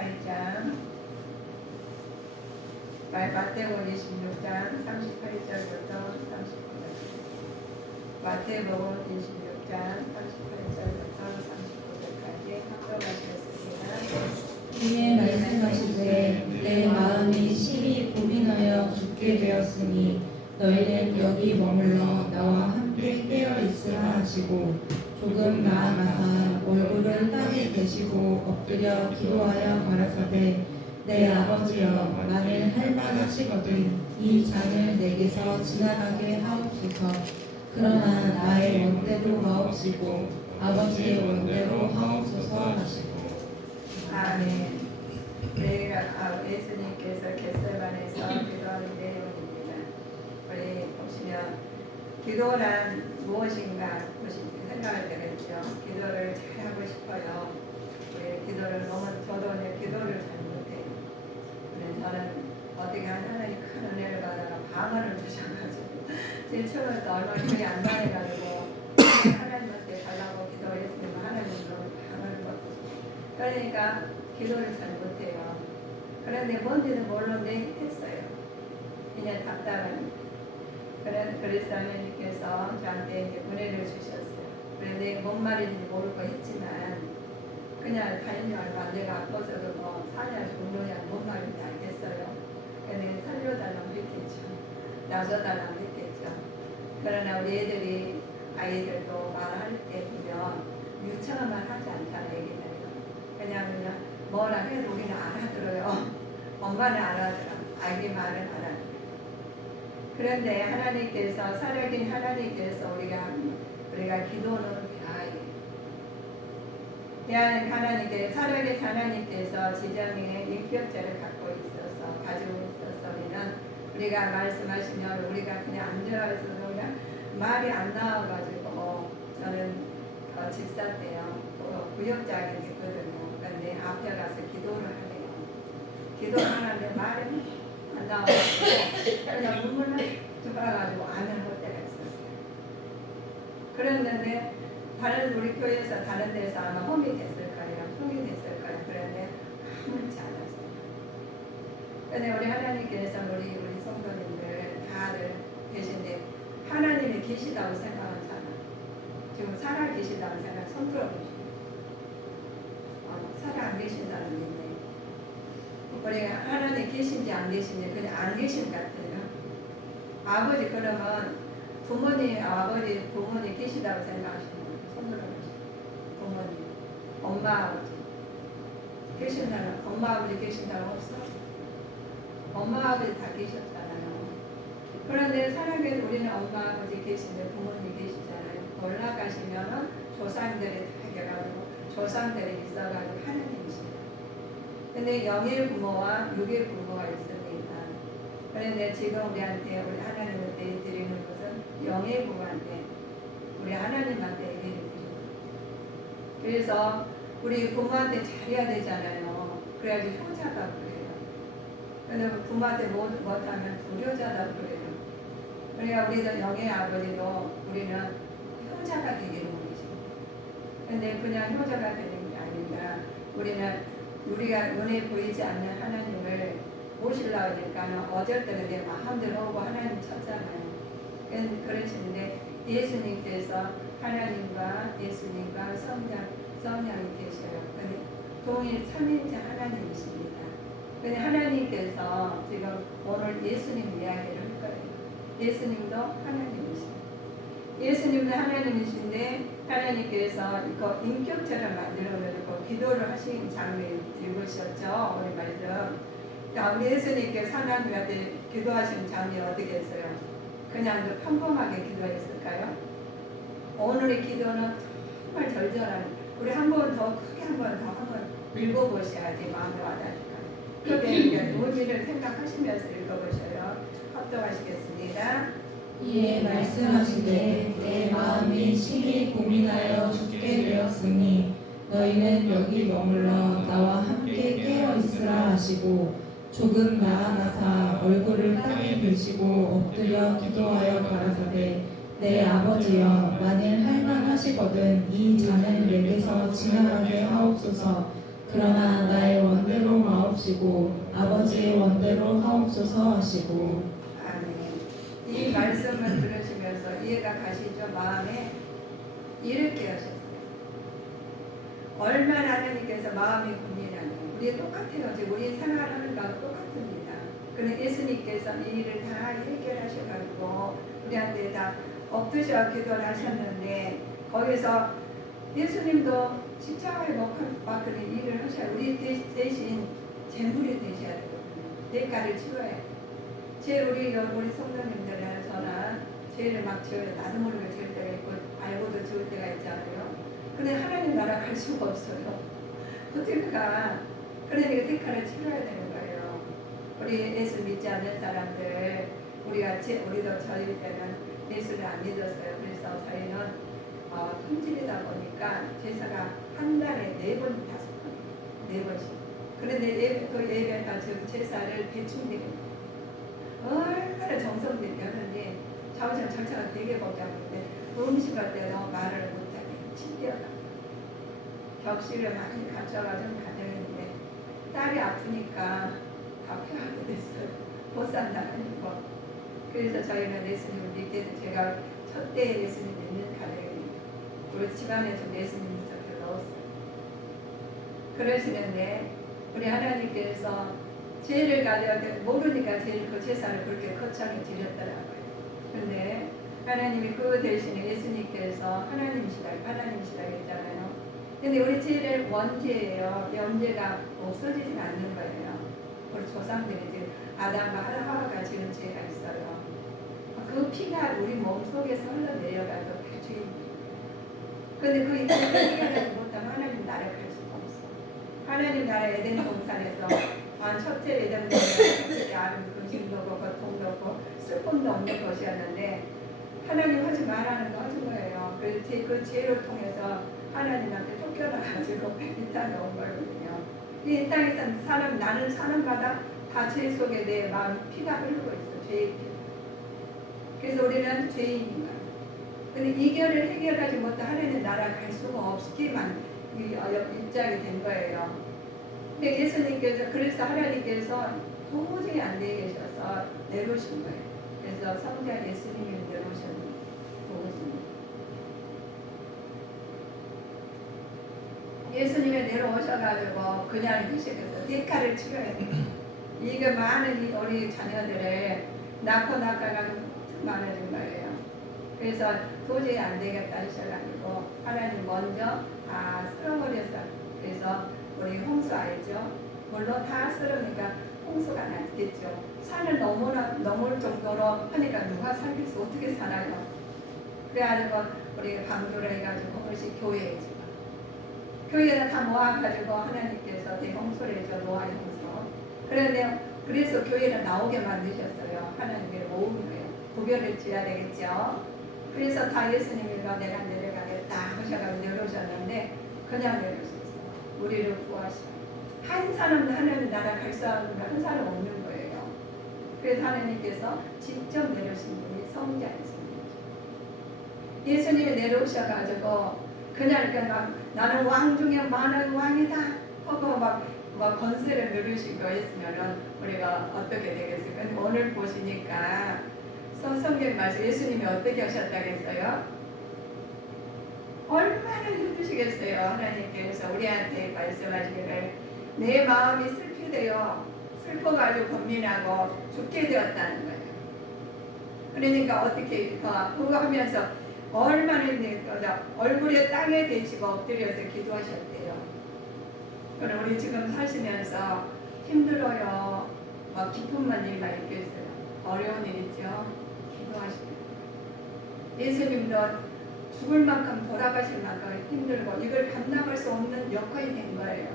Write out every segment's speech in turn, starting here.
38장, 마태복음 26장 38절부터 39절까지, 마태복음 26장 38절부터 39절까지 합독하시겠습니다. 이에 말씀하시되 내 마음이 심히 고민하여 죽게 되었으니 너희는 여기 머물러 나와 함께 깨어 있으라 하시고 조금 나아가사 얼굴을 땅에 대시고 엎드려 기도하여 가라사대 내 아버지여 만일 할만하시거든 이 잔을 내게서 지나가게 하옵소서. 그러나 나의 원대로 하옵시고 아버지의 원대로 하옵소서 하시고. 아멘. 우리가 예수님께서 겟세마네에서 기도하는 내용입니다. 우리 보시면 기도란 무엇인가 생각할 때가 있죠. 기도를 잘하고 싶어요. 우리 기도를 저도 이제 기도를 잘 못해요. 저는 어떻게 하나님 큰 은혜를 받아가 방언을 주셔가지고 제 처음에 또 얼마 교회 안 다녀가지고 하나님한테 달라고 기도했으면 하나님도 방언을 받으시고 그러니까 기도를 잘 못해요. 그런데 뭔지는 모르는데 했어요. 그냥 답답하니까. 그래서 하나님께서 저한테 이제 은혜를 주셨어요. 그런데 뭔 말인지 모르고 했지만 그냥 다니는 얼마 내가 아파서도 뭐 사냐 죽느냐 뭔 말인지 알겠어요. 근데 살려달라고 했겠죠. 나서달라고 했겠죠. 그러나 우리 애들이 아이들도 말할 때 보면 유창한 말 하지 않잖아요. 애기들이. 그냥 뭐라 해도 우리는 알아들어요. 엄마는 알아들어. 아기 말은 알아들어요. 그런데 하나님께서 살아계신 하나님께서 우리가 기도는 대하는 하나님께 살아계신 하나님께서 지정의 인격자를 가지고 있어서 우리가 말씀하시면 우리가 그냥 앉아서 그냥 말이 안 나와가지고 저는 집사 때요 구역장이 됐거든요. 그런데 앞에 가서 기도를 하네요. 기도를 하는데 말이 안 나와가지고 그냥 눈물만 쭉 가지고 안 할 때가 있었어요. 그랬는데 다른 우리 교회에서 다른 데서 아마 홈이 됐을 거예요. 홈이 됐을 거예요. 그런데 아무렇지 않았어요. 근데 우리 하나님께서 우리 성도님들 다들 계신데 하나님이 계시다고 생각하는 사람, 지금 살아 계시다고 생각, 손 들어보시고 살아 안 계신다는 얘기. 우리 하나님 계신지 안 계신지 그냥 안 계신 것 같아요. 아버지 그러면 부모님, 아버지, 부모님 계시다고 생각하시는 거예요. 손 들어보시고 부모님, 엄마, 아버지 계신다는 엄마, 아버지 계신다고 없어? 엄마, 아버지 다 계셨잖아요. 그런데 살아계신 우리는 엄마, 아버지 계신데 부모님 계시잖아요. 올라가시면은 조상들이 다 계셔가지고 조상들이 있어가지고 하나님이시죠. 근데 영의 부모와 육의 부모가 있습니다. 그런데 지금 우리 하나님한테 드리는 것은 영의 부모한테 우리 하나님한테 얘기를 드립니다. 그래서 우리 부모한테 잘해야 되잖아요. 그래야지 효자가 그래요. 근데 부모한테 못하면 불효자다 그래요. 그러니까 우리도 영의 아버지도 우리는 효자가 되기를 원하십니다. 근데 그냥 효자가 되는 게 아니라 우리가 눈에 보이지 않는 하나님을 모시려고 하니까 어쩔 때는 내 마음대로 하고 하나님 찾잖아요. 그러시는데 예수님께서 하나님과 예수님과 성령이 계셔요. 근데 동일 삼위일체 하나님이십니다. 근데 하나님께서 지금 오늘 예수님 이야기를 할 거예요. 예수님도 하나님이십니다. 예수님도 하나님이신데 하나님께서 이거 인격체를 만들어가지고 기도를 하신 장면을 읽으셨죠. 우리 말씀. 우리 예수님께서 하나님한테 기도하신 장면이 어떻게 했어요? 그냥 평범하게 기도했을까요? 오늘의 기도는 정말 절절한. 우리 한 번 더 크게 한 번 읽어보셔야지 마음에 와닿을까요? 그게 의미를 생각하시면서 읽어보셔요. 합독하시겠습니다. 이에 말씀하시되 내 마음이 심히 고민하여 죽게 되었으니 너희는 여기 머물러 나와 함께 깨어 있으라 하시고 조금 나아가사 얼굴을 땅에 대시고 엎드려 기도하여 가라사대 내 아버지여 만일 할만하시거든 이 잔을 내게서 지나가게 하옵소서. 그러나 나의 원대로 하시고 아버지의 원대로 하옵소서 하시고. 아멘. 이 말씀을 들으시면서 이해가 가시죠? 마음에 이렇게 하셨어요. 얼마나 하나님께서 마음이 고민하는 우리 똑같아요. 지금 우리 생활하는 거하고 똑같습니다. 그런데 예수님께서 이 일을 다 해결하셔가지고 우리한테 다 엎드셔 기도를 하셨는데 거기서 예수님도 십자가에 못 박히는 일을 하셔야 우리 대신 제물이 되셔야 되거든요. 대가를 치러야 돼요. 제일 우리 성도님들은 저는 죄를 막 지어요. 나도 모르게 지을 때가 있고 알고도 지을 때가 있잖아요. 근데 하나님 나라 갈 수가 없어요. 어떻게 가? 그러니까 대가를 치러야 되는 거예요. 우리 예수 믿지 않는 사람들 우리도 저희 때는 예수를 안 믿었어요. 그래서 저희는 품질이다 보니까 제사가 한 달에 4번, 5번, 4번씩. 그런데 그 예배가 제사를 대충 드립니다. 얼마나 정성들이 하는데 좌우전 절차가 되게 복잡한데 음식할 때도 말을 못하게 침대어가 격식을 많이 갖춰가지고 가정인데 딸이 아프니까 다 폐하게 됐어요. 못 산다는 거. 그래서 저희는 예수님을 믿게 돼서 제가 첫때 예수님 믿는 가정입니다. 우리 집안에 좀 예수님 있어서 넣었어요. 그러시는데 우리 하나님께서 죄를 가져야 모르니까 그 제사를 그렇게 거창히 드렸더라고요. 그런데 하나님이 그 대신에 예수님께서 하나님이시다 했잖아요. 근데 우리 죄를 원죄예요. 영죄가 없어지지 않는 거예요. 우리 조상들이 아담과 하와가 지은 죄가 있어요. 그 피가 우리 몸속에서 흘러내려가서 다 죄입니다. 그런데 그 죄를 해결하지 못하면 하나님 나라에 갈 수가 없어. 하나님 나라 에덴 동산에서 첫째 에덴 동산에 아름다운 근심도 없고 고통도 없고 슬픔도 없는 것이었는데 하나님 하지 말라는 거 하신 거예요. 그래서 그 죄를 통해서 하나님한테 쫓겨나가지고 이 땅에 온 거거든요. 이 땅에서 나는 사람마다 다 죄 속에 내 마음 피가 흐르고 있어. 죄의 피. 그래서 우리는 죄인인 거예요. 근데 이결을 해결하지 못해 하나님 나라 갈 수가 없기만 입장이 된 거예요. 근데 예수님께서 그래서 하나님께서 도무지 안 되게 계셔서 내놓으신 거예요. 그래서 성자 예수님이 내놓으셨는 도무지. 예수님이 내려오셔가지고 그냥 계시겠어요. 대가를 치러야 돼요. 이게 많은 우리 자녀들을 낳고 낳아가지고 많아진 거예요. 그래서 도저히 안 되겠다 하셔가지고 하나님 먼저 다 쓸어버렸어요. 그래서 우리 홍수 알죠? 물론 다 쓸으니까 홍수가 났겠죠. 산을 넘을 정도로 하니까 누가 살겠어? 어떻게 살아요? 그래가지고 우리가 강조를 해가지고 그것이 교회이죠. 교회에다 다 모아가지고 하나님께서 대홍수를 해줘. 노아의 홍수. 그런데 그래서 교회를 나오게 만드셨어요. 하나님께 모으는 거예요. 구별을 지어야 되겠죠. 그래서 다 예수님이가 내가 내려가겠다 하셔가지고 내려오셨는데 그냥 내려오셨어요. 우리를 구하시고 한 사람도 하나님 나라 갈 사람은 한 사람 없는 거예요. 그래서 하나님께서 직접 내려오신 분이 성자 예수님이죠. 예수님이 내려오셔가지고 그냥 이렇게 막 나는 왕 중에 많은 왕이다 하고 막 권세를 누리시고 했으면은 우리가 어떻게 되겠어요? 근데 오늘 보시니까 성경 말씀 예수님이 어떻게 하셨다고 했어요? 얼마나 힘드시겠어요? 하나님께서 우리한테 말씀하시기를 내 마음이 슬피되어 슬퍼가지고 고민하고 죽게 되었다는 거예요. 그러니까 어떻게 그거 하면서 얼마나 얼굴에 땅에 대시고 엎드려서 기도하셨대요. 그럼 우리 지금 사시면서 힘들어요. 막 기쁨만 일만 있겠어요. 어려운 일 있죠. 기도하시고 예수님도 죽을 만큼 돌아가실 만큼 힘들고 이걸 감당할 수 없는 여건이 된 거예요.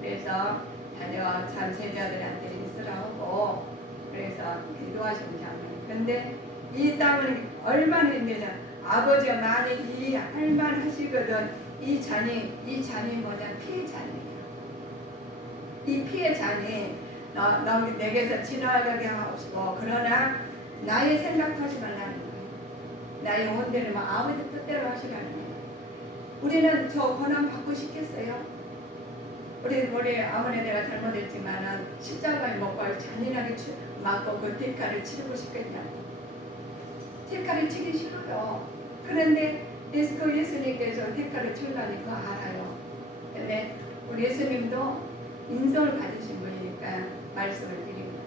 그래서 참 제자들한테 있으라고 그래서 기도하시는 장면. 근데 이 땅은 얼마나 힘들냐. 아버지가 만약 이 할만 하시거든 이 잔이 뭐냐 피의 잔이에요. 이 피의 잔이 내게서 지나가게 하시고 그러나 나의 생각도 하지 말라는 거예요. 나의 원대로 아버지 뜻대로 하시라는 거예요. 우리는 저 권한 받고 싶겠어요? 우리 아무리 내가 잘못했지만은 십자가에 못 가 잔인하게 맞고 그 대가를 치르고 싶겠냐고. 대가를 치기 싫어요. 그런데 예수님께서 대가를 치르다니 그거 알아요. 근데 우리 예수님도 인성을 가지신 분이니까 말씀을 드립니다.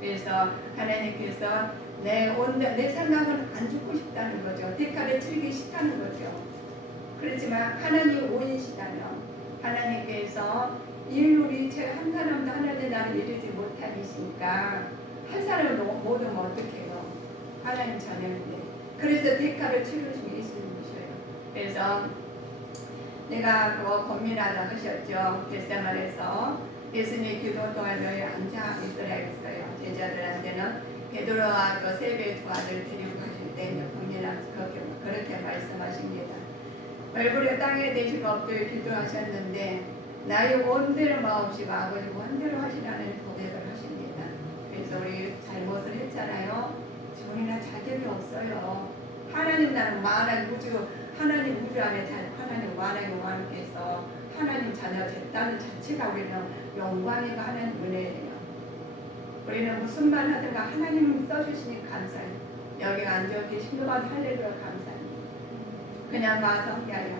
그래서 하나님께서 내 생각은 안 죽고 싶다는 거죠. 대가를 치르기 싫다는 거죠. 그렇지만 하나님 오인시다면 하나님께서 인류리 한 사람도 하나님 나를 이루지 못하시니까 한 사람을 못 오면 어떡해요. 하나님 자녀인데. 그래서 대가를 치르신 예수님이셔요. 그래서 내가 그거 고민하다 하셨죠. 겟세마네에서 예수님 기도 동안 너희 앉아 있어야겠어요. 제자들한테는 베드로와 그 세배 두 아들 데리고 가실 때 고민하면서 그렇게 말씀하십니다. 얼굴에 땅에 대시고 엎드려 기도하셨는데 나의 원대로 마옵시고 아버지 원대로 하시라는 고백을 하십니다. 그래서 우리 잘못을 했잖아요. 우리는 자격이 없어요. 하나님 나는 만한 우주 하나님 우주 안에 하나님 만한 왕께서 하나님 자녀 됐다는 자체가 우리는 영광이고 하나님 은혜예요. 우리는 무슨 말 하든가 하나님 써주시니 감사해요. 여기 앉아 계신 것만 할렐루야 감사합니다. 그냥 와서 한 게 아니라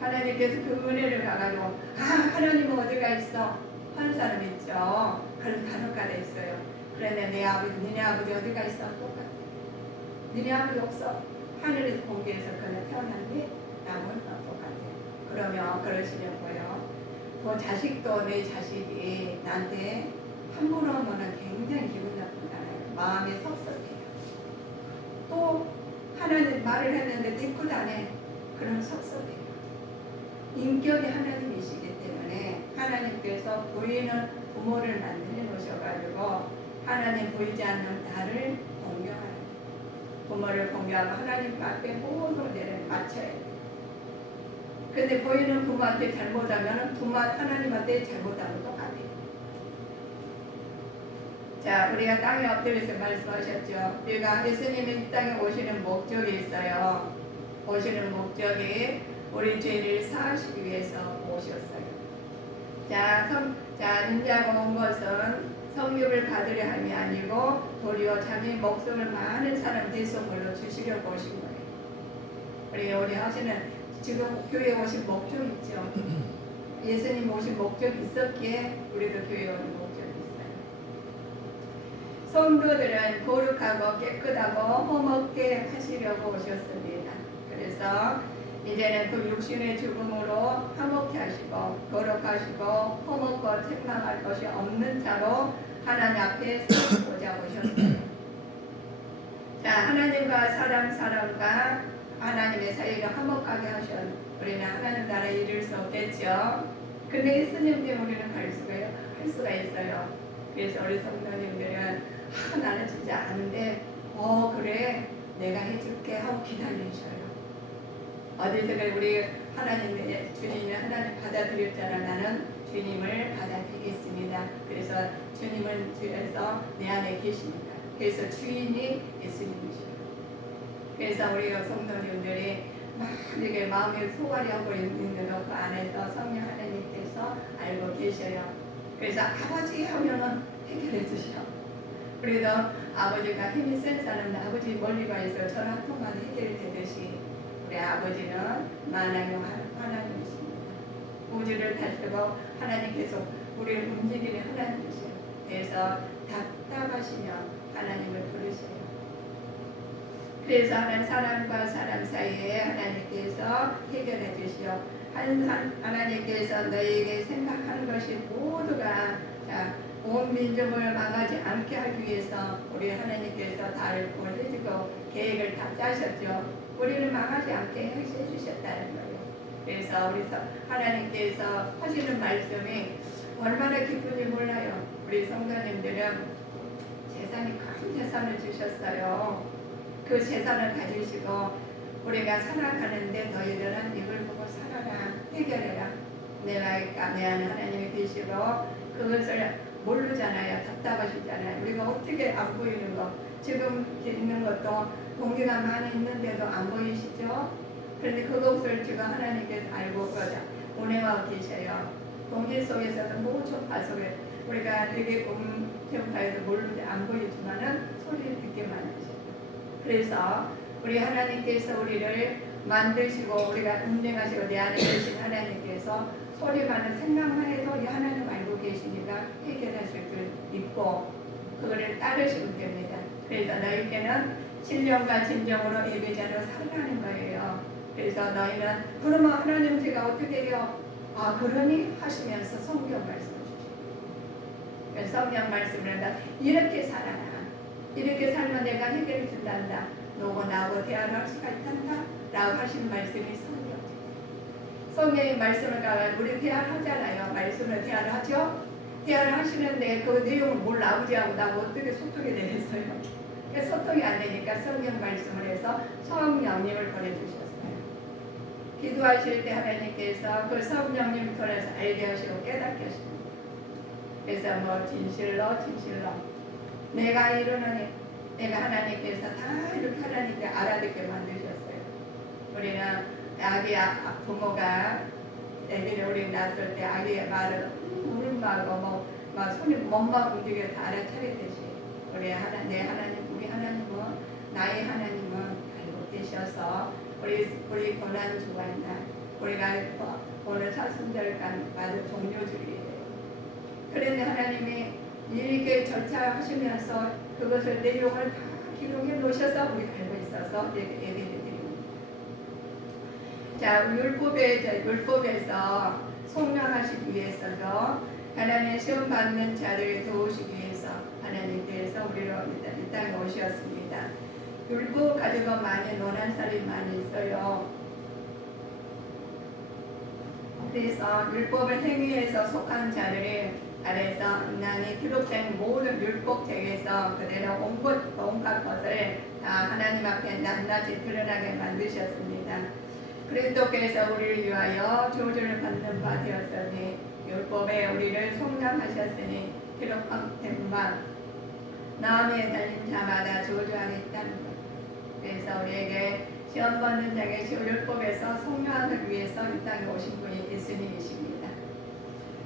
하나님께서 그 은혜를 가가지고 하나님은 어디가 있어? 하는 사람 있죠. 그런 간혹가다 있어요. 그런데 내 아버지 니네 아버지 어디가 있어? 똑같아. 니네 아버지 없어. 하늘에서 공개해서 그냥 태어났는데 남은 똑같아요. 그러면 그러시려고요. 그 자식도 내 자식이 나한테 함부로 하면 굉장히 기분 나쁘잖아요. 마음이 섭섭해요. 또 하나님 말을 했는데 대꾸도 안 해. 그럼 섭섭해요. 인격이 하나님이시기 때문에 하나님께서 보이는 부모를 만들어 놓으셔가지고 하나님 보이지 않는 나를 공경하는 부모를 공경하고 하나님 앞에 모든 데를 맞춰야 돼요. 근데 보이는 부모한테 잘못하면 부모 하나님한테 잘못하면 똑같아요. 자, 우리가 땅에 엎드려서 말씀하셨죠. 우리가 예수님이 이 땅에 오시는 목적이 있어요. 오시는 목적이 우리 죄를 사하시기 위해서 오셨어요. 자, 인자가 온 것은 성육을 받으려 함이 아니고 도리어 자기 목숨을 많은 사람 대속으로 주시려고 오신 거예요. 우리 하시는 지금 교회 오신 목적 있죠. 예수님 오신 목적이 있었기에 우리도 교회 오는 목적이 있어요. 성도들은 거룩하고 깨끗하고 험없게 하시려고 오셨습니다. 그래서 이제는 그 육신의 죽음으로 화목케 하시고 거룩하시고 험없고 책망할 것이 없는 자로 하나님 앞에 서고자 오셨어요. 자, 하나님과 사람과 하나님의 사이를 화목하게 하신 우리는 하나님 나라에 이를 수 없겠죠. 근데 예수님 때문에 우리는 할 수가 있어요. 그래서 우리 성도님들은 나는 진짜 아는데 그래 내가 해줄게 하고 기다리셔요. 어디서가 우리 하나님의 주님이 하나님 받아들였잖아. 나는 주님을 받아들이겠습니다. 그래서 주님은 주에서 내 안에 계십니다. 그래서 주인이 예수님이시죠. 그래서 우리 성도님들이 막 이렇게 마음에 소갈이 하고 있는 그 안에서 성령 하나님께서 알고 계셔요. 그래서 아버지 하면은 해결해 주셔. 그래도 아버지가 힘이 센 사람은 아버지 멀리 가 있어 전화 한 통만 해결되듯이 우리 아버지는 만왕의 하나님이십니다. 우주를 다스리고 하나님께서 우리를 움직이는 하나님이세요. 그래서 답답하시면 하나님을 부르세요. 그래서 사람과 사람 사이에 하나님께서 해결해 주시오. 하나님께서 너희에게 생각하는 것이 모두가 온 민족을 망하지 않게 하기 위해서 우리 하나님께서 다를 보내주고 계획을 다 짜셨죠. 우리를 망하지 않게 해주셨다는 거예요. 그래서 우리 하나님께서 하시는 말씀이 얼마나 기쁜지 몰라요. 우리 성도님들은 재산이 큰 재산을 주셨어요. 그 재산을 가지시고 우리가 살아가는데 너희들은 이걸 보고 살아라, 해결해라. 내 안에 하나님이 계시고 그것을 모르잖아요. 답답하시잖아요. 우리가 어떻게 안 보이는 거 지금 있는 것도 공기가 많이 있는데도 안 보이시죠? 그런데 그것을 지금 하나님께서 알고 은혜하고 계셔요. 공기 속에서도 모초파 속에 우리가 되게 음tem파에도 모르지 안 보이지만은 소리를 듣게 만드셨어요. 그래서 우리 하나님께서 우리를 만드시고 우리가 운행하시고 내 안에 계신 하나님께서 소리만은 생각만 해도 이 하나님 알고 계시니까 해결하실 줄 믿고 그거를 따르시면 됩니다. 그래서 너희께는 신령과 진정으로 예배자로 살아가는 거예요. 그래서 너희는 그러면 하나님 제가 어떻게 해요? 아 그러니 하시면서 성경 말씀 주시고 성경 말씀을 한다. 이렇게 살아라. 이렇게 살면 내가 해결해 준단다. 너고 나하고 대화를 할 수가 있단다. 라고 하신 말씀이 성경. 성경의 말씀을 가면 우리 대화를 하잖아요. 말씀을 대화를 하죠. 대화를 하시는데 그 내용을 몰라 아버지하고 나하고 어떻게 소통이 되겠어요. 소통이 안 되니까 성경 말씀을 해서 성령님을 보내주셨어요. 기도하실 때 하나님께서 그 성령님을 통해서 알게 하시고 깨닫게 하십니다. 그래서 뭐 진실로 내가 이루느니 내가 하나님께서 다 이렇게 하나님께 알아듣게 만드셨어요. 우리는 아기 부모가 애기를 우리 낳았을 때 아기의 말을 울음하고 막 손이 몸만 움직여 다 알아차리듯이 우리 내 하나님 우리 하나님은 나의 하나님은 알고 계셔서 우리 고난 주간날 우리가 오늘 사순절간 받은 종료주일이에요. 그런데 하나님이 이렇게 절차하시면서 그것을 내용을 다 기록해 놓으셔서 우리가 알고 있어서 예배를 드립니다. 자, 율법에서 성령하시기 위해서도 하나님의 시험 받는 자들을 도우시기 위해서 하나님께서 우리로 이 땅에 오셨습니다. 율법 가지고 많이 논한살이 많이 있어요. 그래서 율법을 행위해서 속한 자들이 아래서 인간이 기록된 모든 율법책에서 그대로 온갖 것을 다 하나님 앞에 낱낱이 드러나게 만드셨습니다. 그리스도께서 우리를 위하여 저주를 받는 바 되었으니 율법에 우리를 속량하셨으니 기록된 바 마음에 달린 자마다 저주하겠다는 것. 그래서 우리에게 시험 받는 자에게 율법에서 속량하기 위해서 이 땅에 오신 분이 예수님이십니다.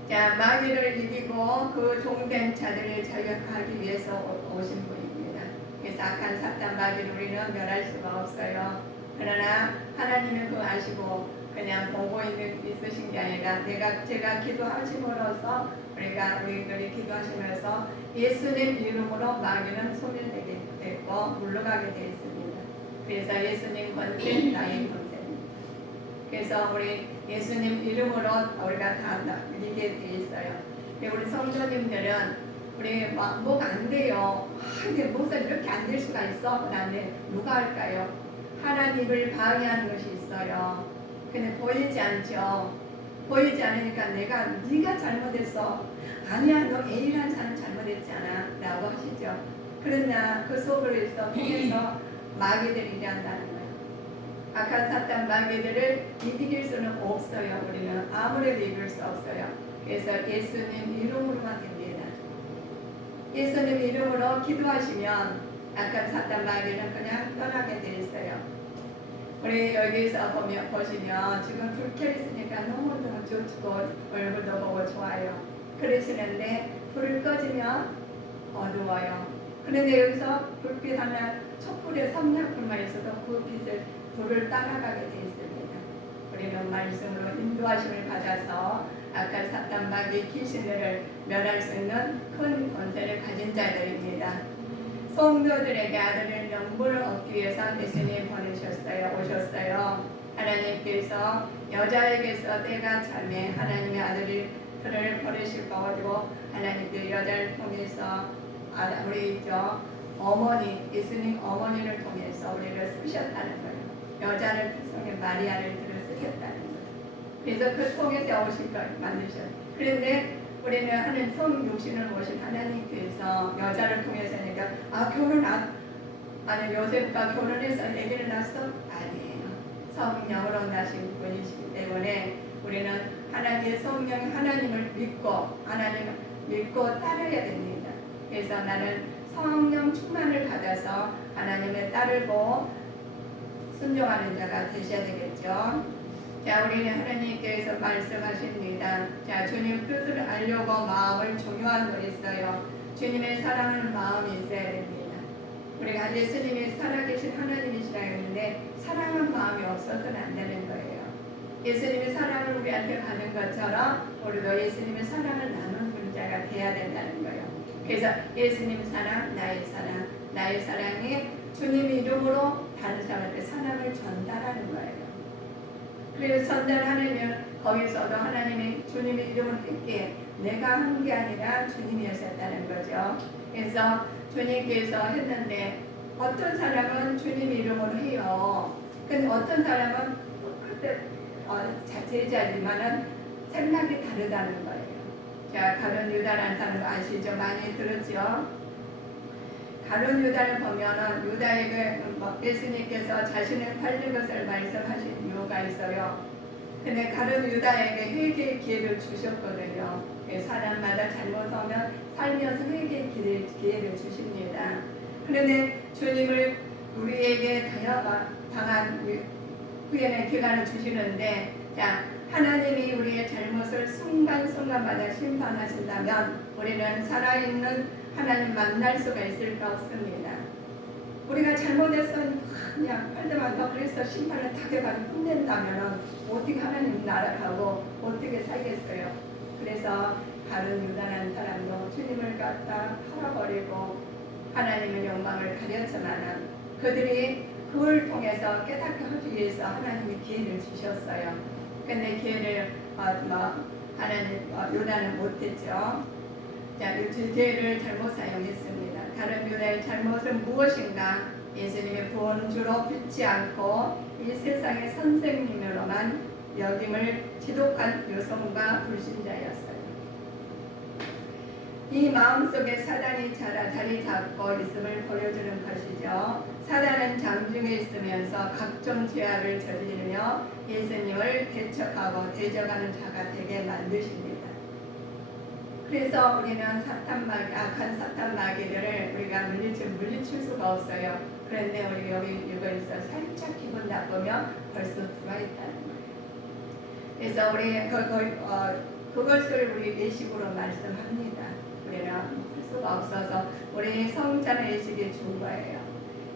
자, 마귀를 이기고 그 종된 자들을 저격하기 위해서 오신 분입니다. 그래서 악한 사탄 마귀를 우리는 멸할 수가 없어요. 그러나 하나님은 그거 아시고 그냥 보고 있으신 게 아니라 제가 기도하심으로써 우리들이 기도하시면서 예수님 이름으로 마귀는 소멸되게 됐고 물러가게 되어 있습니다. 그래서 예수님 권세 나의 권세입니다. 그래서 우리 예수님 이름으로 우리가 다 이기게 되어 있어요. 우리 성도님들은 우리 뭐가 안 돼요. 근데 뭐가 이렇게 안 될 수가 있어? 그다음에 누가 할까요? 하나님을 방해하는 것이 있어요. 근데 보이지 않죠. 보이지 않으니까 네가 잘못했어. 아니야, 너 A라는 사람 잘못했잖아 라고 하시죠. 그러나 그 속으로 통해서 마귀들이 일한다는 거예요. 악한 사탄 마귀들을 이길 수는 없어요. 우리는 아무래도 이길 수 없어요. 그래서 예수님 이름으로만 됩니다. 예수님 이름으로 기도하시면 악한 사탄 마귀는 그냥 떠나게 돼 있어요. 우리 여기서 보시면 지금 불 켜 있으니까 너무너무 좋고 얼굴도 보고 좋아요. 그러시는데 불을 꺼지면 어두워요. 그런데 여기서 불빛 하나 촛불에 성냥불만 있어도 그 불을 따라가게 되어 있습니다. 우리는 말씀으로 인도하심을 받아서 악한 사탄 마귀 귀신들을 멸할 수 있는 큰 권세를 가진 자들입니다. 성도들에게 아들을 명분을 얻기 위해서 예수님 오셨어요. 하나님께서 여자에게서 때가 차면 하나님의 아들이 그를 버리실 거고 하나님께 여자를 통해서 우리 어머니 예수님 어머니를 통해서 우리를 쓰셨다는 거예요. 여자를 통해 마리아를 쓰셨다는 거예요. 그래서 그 통해서 오신 걸 만드셨어요. 그런데 우리는 하는 성육신을 오신 하나님께서 여자를 통해서니까 아니 요셉과 결혼해서 아기를 낳았어? 아니에요. 성령으로 나신 분이시기 때문에 우리는 하나님의 성령 하나님을 믿고 따라야 됩니다. 그래서 나는 성령 충만을 받아서 하나님의 따르고 순종하는 자가 되셔야 되겠죠. 자, 우리는 하나님께서 말씀하십니다. 자, 주님 뜻을 알려고 마음을 중요한 거 있어요. 주님의 사랑하는 마음이 있어야 됩니다. 우리가 예수님이 살아계신 하나님이시라 했는데 사랑하는 마음이 없어서는 안 되는 거예요. 예수님의 사랑을 우리한테 가는 것처럼 우리도 예수님의 사랑을 나눈 분자가 돼야 된다는 거예요. 그래서 예수님 사랑, 나의 사랑이 주님 이름으로 다른 사람한테 사랑을 전달하는 거예요. 그래서 전달하려면 거기서도 하나님이 주님의 이름을 했기에 내가 한 게 아니라 주님이 하셨다는 거죠. 그래서 주님께서 했는데 어떤 사람은 주님 이름으로 해요. 근데 어떤 사람은 제자지만은 생각이 다르다는 거예요. 자, 가룟 유다라는 사람 아시죠? 많이 들었죠? 가룟 유다를 보면은 유다에게 예수님께서 자신을 팔릴 것을 말씀하신 이유가 있어요. 근데 가룟 유다에게 회개의 기회를 주셨거든요. 사람마다 잘못하면 살면서 회개의 기회를 주십니다. 그런데 주님을 우리에게 당한 후에는 기간을 주시는데, 자, 하나님이 우리의 잘못을 순간순간마다 심판하신다면 우리는 살아있는 하나님 만날 수가 있을까 없습니다. 우리가 잘못해서 그냥 팔다만 더 그래서 심판을 타격하고 혼낸다면 어떻게 하나님 나라가고 어떻게 살겠어요? 그래서 다른 유다라는 사람도 주님을 갖다 팔아버리고 하나님의 영광을 가렸지만은 그들이 그걸 통해서 깨닫게 하기 위해서 하나님이 기회를 주셨어요. 근데 기회를 유다는 못했죠. 자, 이 기회를 잘못 사용했습니다. 다른 유다의 잘못은 무엇인가? 예수님의 구원주로 믿지 않고 이 세상의 선생님으로만 여김을 지독한 여성과 불신자였어요. 이 마음속에 사단이 자리 잡고 있음을 보여주는 것이죠. 사단은 장중에 있으면서 각종 죄악을 저지르며 예수님을 대적하고 대적하는 자가 되게 만드십니다. 그래서 우리는 악한 사탄 마귀들을 우리가 물리칠 수가 없어요. 그런데 우리 여기 이거에서 살짝 기분 나쁘면 벌써 들어와 있다는 거예요. 그래서 우리 그것을 우리 예식으로 말씀합니다. 우리는 할 수가 없어서 우리 성찬 예식이 준 거예요.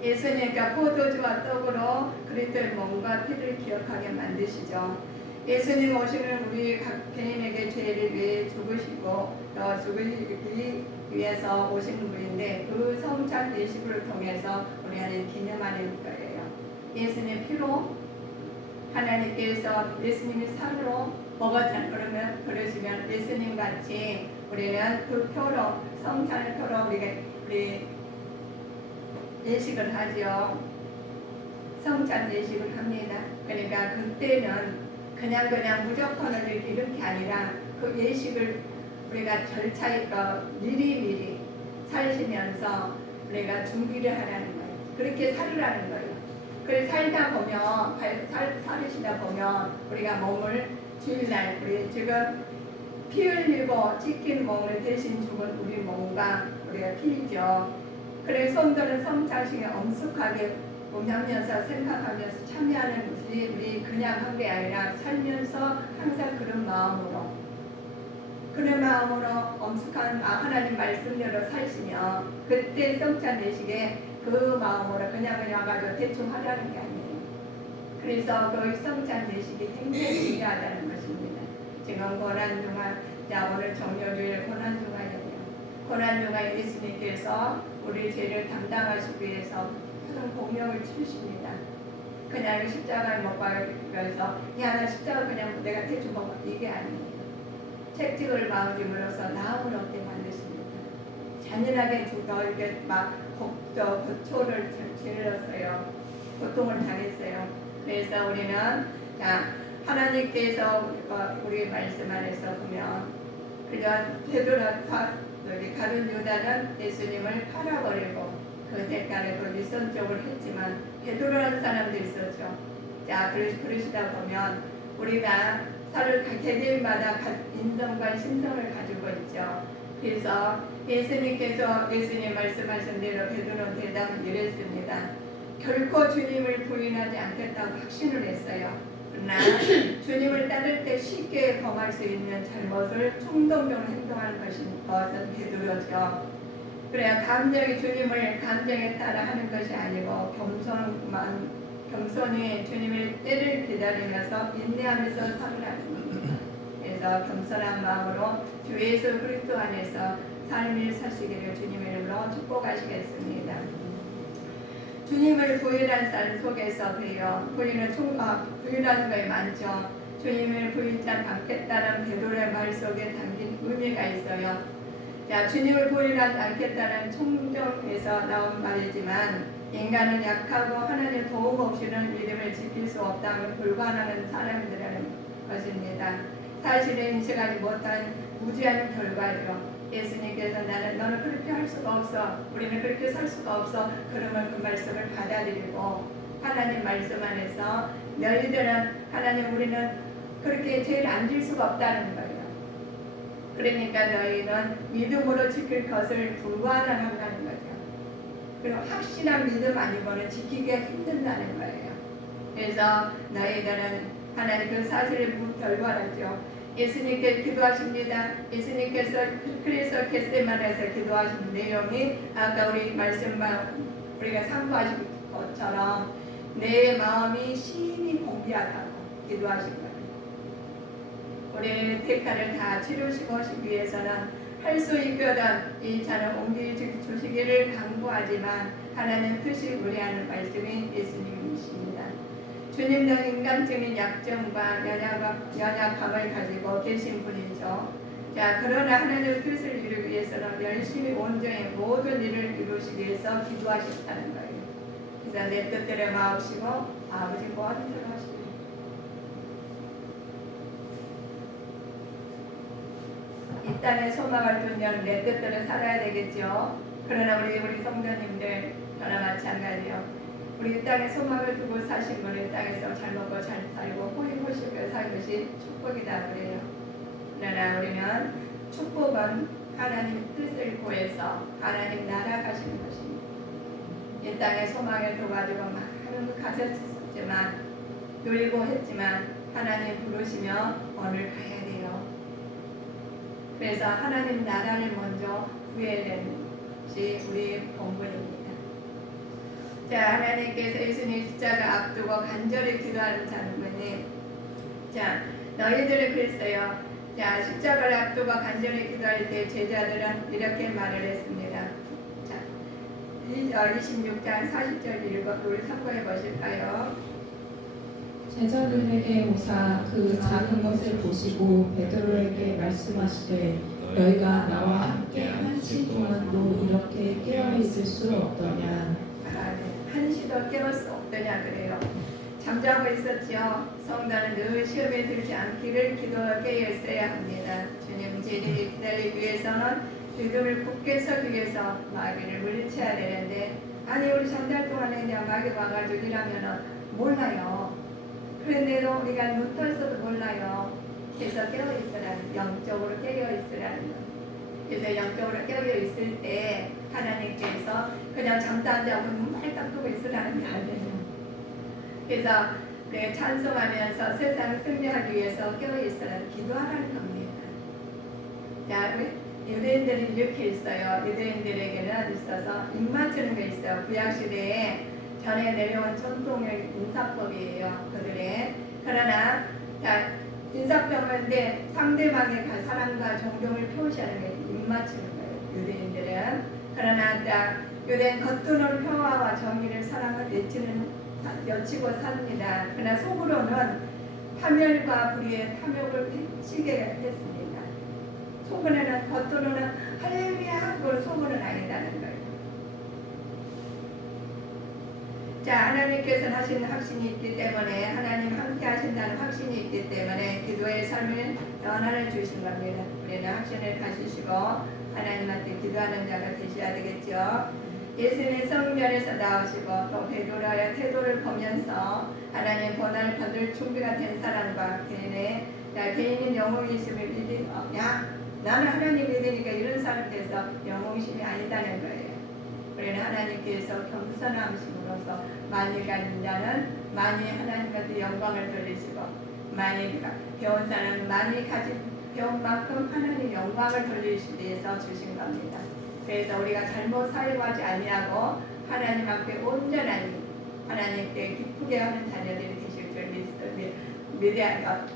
예수님과 포도주와 떡으로 그리스도의 몸과 피를 기억하게 만드시죠. 예수님 오시는 우리 각 개인에게 죄를 위해 죽으시고 또 죽으시기 위해서 오시는 분인데 그 성찬 예식을 통해서 우리 하나님 기념하는 거예요. 예수님 피로 하나님께서 예수님의 살로 먹었잖아요. 그러시면 예수님 같이 우리는 그 표로 성찬의 표로 우리 예식을 하죠. 성찬 예식을 합니다. 그러니까 그때는 그냥 무조건을 이렇게 아니라 그 예식을 우리가 절차에 미리 살시면서 우리가 준비를 하라는 거예요. 그렇게 살으라는 거예요. 그래서 살으시다 보면 우리가 몸을 주일날 우리 지금 피 흘리고 찢긴 몸을 대신 죽은 우리 몸과 우리가 피죠. 그래서 성도는 성찬식에 엄숙하게 공하면서 생각하면서 참여하는 것이 우리 그냥 한 게 아니라 살면서 항상 그런 마음으로 엄숙한 하나님 말씀대로 살시면 그때 성찬 예식에 그 마음으로 그냥 와가지고 대충 하려는 게 아니에요. 그래서 그 성찬 예식이 굉장히 중요하다는 것입니다. 지금 고난중간, 오늘 정료주일 고난중간이에요. 고난중간 예수님께서 우리 죄를 담당하시기 위해서 큰 공명을 치르십니다. 그냥 십자가에 못 박아서 나 십자가 그냥 내가 대충 먹어 이게 아니에요. 책찍을 마음으로써 나음을 얻게 만드십니다. 잔인하게 이렇게 고초를 질렀어요. 고통을 당했어요. 그래서 우리는 하나님께서 우리 말씀 안에서 보면 가룟 유다는 예수님을 팔아버리고 그 대가를 그 위선적으로 했지만 베드로라는 사람도 있었죠. 그러시다 보면 우리가 서로 개개인마다 인성과 심성을 가지고 있죠. 그래서 예수님 말씀하신 대로 베드로는 대답을 이랬습니다. 결코 주님을 부인하지 않겠다고 확신을 했어요. 그러나 주님을 따를 때 쉽게 범할 수 있는 잘못을 충동적으로 행동하는 것은 베드로죠. 그래야 감정이 주님을 감정에 따라 하는 것이 아니고 겸손히 주님의 때를 기다리면서 인내하면서 살아가는 겁니다. 그래서 겸손한 마음으로 주 예수 그리스도 안에서 삶을 사시기를 주님의 이름으로 축복하시겠습니다. 주님을 부인한 삶 속에서도요. 부인하는 것이 많죠. 주님을 부인치 않겠다는 베드로의 말 속에 담긴 의미가 있어요. 자, 주님을 부인하지 않겠다는 총정에서 나온 말이지만 인간은 약하고 하나님의 도움 없이는 믿음을 지킬 수 없다면 불가능한 사람들이라는 것입니다. 사실을 인식하지 못한 무지한 결과죠. 예수님께서 너는 그렇게 할 수가 없어. 우리는 그렇게 살 수가 없어. 그러면 그 말씀을 받아들이고 하나님 말씀 안에서 너희들은 하나님 우리는 그렇게 죄를 안 질 수가 없다는 거예요. 그러니까 너희는 믿음으로 지킬 것을 불가능하다는 거죠. 그리고 확실한 믿음 아니고는 지키기가 힘든다는 거예요. 그래서 너희들은 하나님 그 사실을 결과라죠. 예수님께 기도하십니다. 예수님께서 그래서 겟세마네에서 기도하신 내용이 아까 우리 말씀만 우리가 상고하신 것처럼 내 마음이 심히 공비하다고 기도하신 거예요. 우리 대가를 다 치르시기 위해서는 할 수 있거든 이 잔을 옮겨주시기를 간구하지만 하나님 뜻이 우리하는 말씀이 예수님이십니다. 주님도 인간적인 약점과 연약함을 가지고 계신 분이죠. 자, 그러나 하나님의 뜻을 이루기 위해서는 열심히 온전히 모든 일을 이루시기 위해서 기도하셨다는 거예요. 그래서 내 뜻대로 마옵시고 아버지 무엇을 하시고 이 땅에 소망을 둔 자는 내 뜻대로 살아야 되겠죠. 그러나 우리 성도님들 저나 마찬가지요. 우리 이 땅에 소망을 두고 사신 분이 땅에서 잘 먹고 잘 살고 호의호식을 사는 것이 축복이다 그래요. 그러나 우리는 축복은 하나님 뜻을 구해서 하나님 나라 가시는 것입니다. 이 땅에 소망을 두가지고 많은 걸 가졌지만 누리고 했지만 하나님 부르시며 오늘 가야 돼요. 그래서 하나님 나라를 먼저 구해야 되는 것이 우리 본분입니다. 자, 하나님께서 예수님 십자가 앞두고 간절히 기도하는 장면이 자, 너희들을 그랬어요. 자, 십자가를 앞두고 간절히 기도할 때 제자들은 이렇게 말을 했습니다. 자, 26장 40절 읽어 우리 참고해 보실까요? 제자들에게 오사 그 작은 것을 보시고 베드로에게 말씀하시되 너희가 나와 함께 한시 동안도 이렇게 깨어 있을 수 없더냐. 한시도 깨울 수 없더냐 그래요. 잠자고 있었죠. 성도는 늘 시험에 들지 않기를 기도하게 깨어 있어야 합니다. 주님 제리를 기다리기 위해서는 믿음을 굳게 서기 위해서 마귀를 물리쳐야 되는데 아니 우리 잠잘 동안에 그냥 마귀 와가지고 이러면은 몰라요. 그런데도 우리가 눈 떠서도 몰라요. 그래서 깨어 있으라는 영적으로 깨어 있으라는 거. 그래서 영적으로 깨어 있을 때 하나님께서 그냥 잠도 안 자고 눈만 딱 뜨고 있으라는 게 아니에요. 그래서 찬송하면서 세상을 승리하기 위해서 깨어 있으라는 기도하라는 겁니다. 자, 유대인들이 이렇게 있어요. 유대인들에게는 있어서 입맞추는 게 있어요. 구약시대에 전에 내려온 전통의 인사법이에요. 그들의. 그러나 자, 인사법인데 상대방의 사랑과 존경을 표시하는 게 입맞추는 거예요. 유대인들은. 그러나 자, 유대인 겉으로는 평화와 정의를 사랑을 여치고 삽니다. 그러나 속으로는 파멸과 불의의 탐욕을 치게 했습니다. 속으로는 겉으로는 할렐루야 하고 속으로는 아니다는 거예요. 자, 하나님께서는 하시는 확신이 있기 때문에 하나님 함께 하신다는 확신이 있기 때문에 기도의 삶을 변화를 주신 겁니다. 우리는 확신을 가지시고 하나님한테 기도하는 자가 되셔야 되겠죠. 예수님 성전에서 나오시고 또 베드로의 태도를 보면서 하나님 고난을 받을 준비가 된 사람과 개인인 영웅이심을 나는 하나님 믿으니까 이런 사람 돼서 영웅이심이 아니다는 거예요. 우리는 하나님께서 겸손함심으로써 만일 가는 자는 많이 하나님한테 영광을 돌리시고 많이 배운 사람 많이 배운 만큼 하나님 영광을 돌리시기 위해서 주신 겁니다. 그래서 우리가 잘못 살고하지 아니하고 하나님 앞에 온전하니 하나님께 기쁘게 하는 자녀들이 되실 줄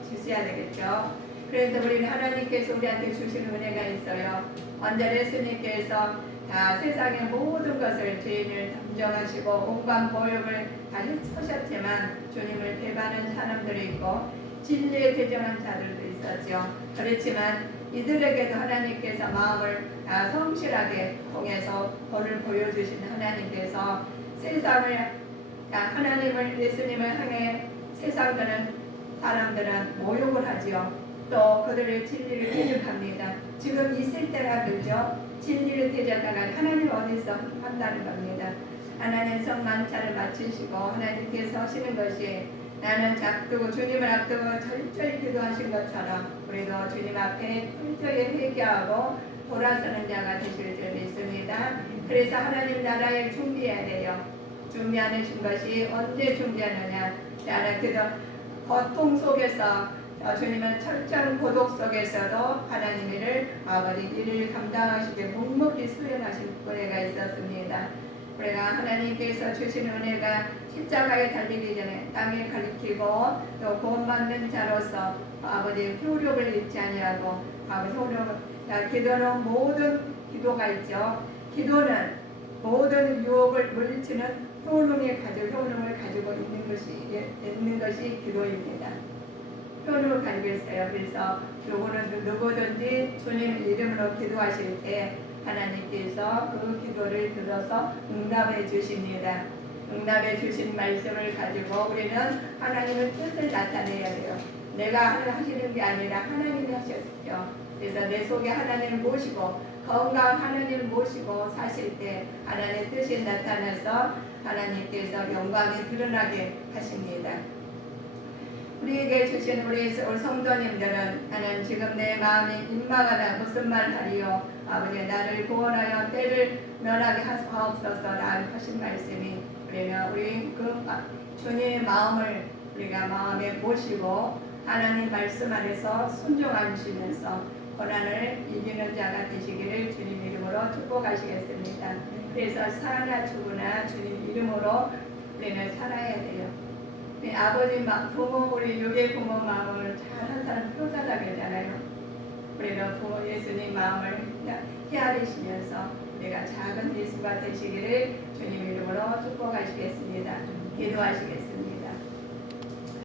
주셔야 되겠죠. 그래서 우리는 하나님께서 우리한테 주시는 은혜가 있어요. 언제 예수님께서 다 세상의 모든 것을 죄인을 담정하시고 온갖 모욕을 다 해서셨지만 주님을 배반한 사람들이 있고 진리에 대정한 자들도 있었죠. 그렇지만 이들에게도 하나님께서 마음을 성실하게 통해서 본을 보여주신 하나님께서 세상을 하나님을 예수님을 향해 사람들은 모욕을 하지요. 또 그들의 진리를 대적합니다. 지금 있을 때가 그죠. 진리를 대적하다가 하나님 어디서 한다는 겁니다. 하나님 성만찬을 마치시고 하나님께서 하시는 것이 나는 주님을 앞두고 철저히 기도하신 것처럼 우리도 주님 앞에 철저히 회개하고 돌아서는 자가 되실 줄 믿습니다. 그래서 하나님 나라에 준비해야 돼요. 준비하는 것이 언제 준비하느냐. 나는 그저 고통 속에서 주님은 철저한 고독 속에서도 하나님의 아버지 일을 감당하시게 묵묵히 수행하신 은혜가 있었습니다. 우리가 하나님께서 주신 은혜가 십자가에 달리기 전에 땅에 가리키고 또 구원받는 자로서 아버지 효력을 잃지 아니하고 기도는 모든 기도가 있죠. 기도는 모든 유혹을 물리치는 효능을 가지고 있는 것이 기도입니다. 효능을 가지고 있어요. 그래서 누구든지 주님 이름으로 기도하실 때 하나님께서 그 기도를 들어서 응답해 주십니다. 응답해 주신 말씀을 가지고 우리는 하나님의 뜻을 나타내야 돼요. 내가 하시는 게 아니라 하나님이 하셨죠. 그래서 내 속에 하나님을 모시고 건강한 하나님을 모시고 사실 때 하나님의 뜻이 나타나서 하나님께서 영광이 드러나게 하십니다. 우리에게 주신 우리 성도님들은 나는 지금 내 마음이 민망하다 무슨 말 하리요. 아버지 나를 구원하여 때를 면하게 하옵소서 라는 하신 말씀이 우리 그 주님의 마음을 우리가 마음에 모시고 하나님 말씀 안에서 순종하시면서 고난을 이기는 자가 되시기를 주님 이름으로 축복하시겠습니다. 그래서 사나 죽으나 주님 이름으로 우리는 살아야 돼요. 아버지 부모 우리 육의 부모 마음을 잘한 사람 효자라잖아요. 우리는 예수님 마음을 헤아리시면서 우리가 작은 예수가 되시기를 주님 이름으로 축복하시겠습니다. 기도하시겠습니다.